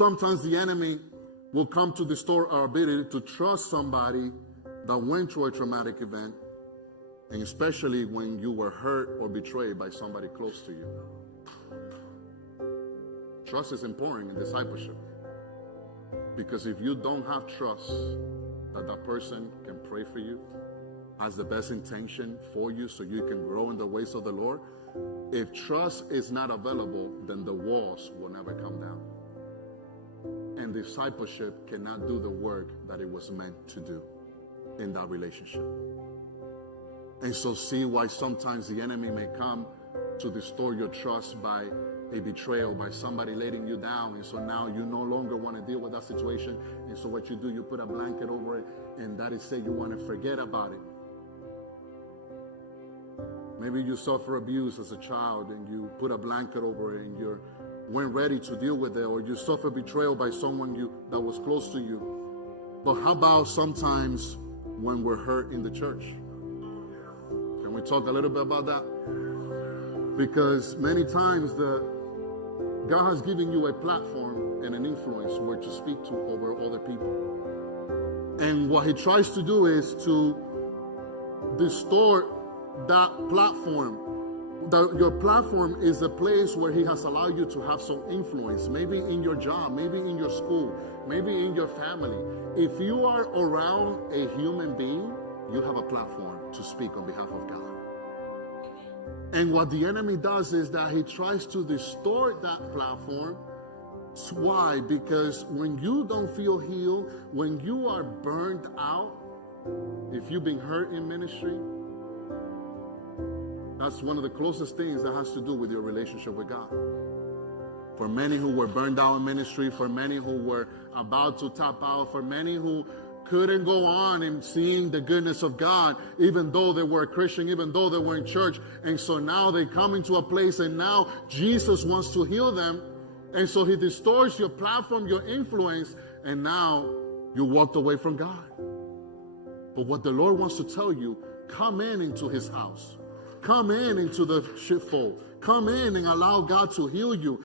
Sometimes the enemy will come to distort our ability to trust somebody that went through a traumatic event, and especially when you were hurt or betrayed by somebody close to you. Trust is important in discipleship, because if you don't have trust that that person can pray for you, has the best intention for you so you can grow in the ways of the Lord, if trust is not available, then the walls will never come down. And discipleship cannot do the work that it was meant to do in that relationship. And so see why sometimes the enemy may come to distort your trust by a betrayal, by somebody letting you down. And so now you no longer want to deal with that situation. And so what you do, you put a blanket over it, and that is say you want to forget about it. Maybe you suffer abuse as a child and you put a blanket over it and you weren't ready to deal with it, or you suffer betrayal by someone that was close to you. But how about sometimes when we're hurt in the church? Can we talk a little bit about that? Because many times God has given you a platform and an influence where to speak to over other people. And what he tries to do is to distort that platform. Your platform is a place where he has allowed you to have some influence, maybe in your job, maybe in your school, maybe in your family. If you are around a human being, you have a platform to speak on behalf of God. And what the enemy does is that he tries to distort that platform. Why? Because when you don't feel healed, when you are burned out, if you've been hurt in ministry, that's one of the closest things that has to do with your relationship with God. For many who were burned out in ministry, for many who were about to tap out, for many who couldn't go on in seeing the goodness of God, even though they were a Christian, even though they were in church. And so now they come into a place and now Jesus wants to heal them. And so he distorts your platform, your influence, and now you walked away from God. But what the Lord wants to tell you, come into his house. Come into the sheepfold. Come in and allow God to heal you.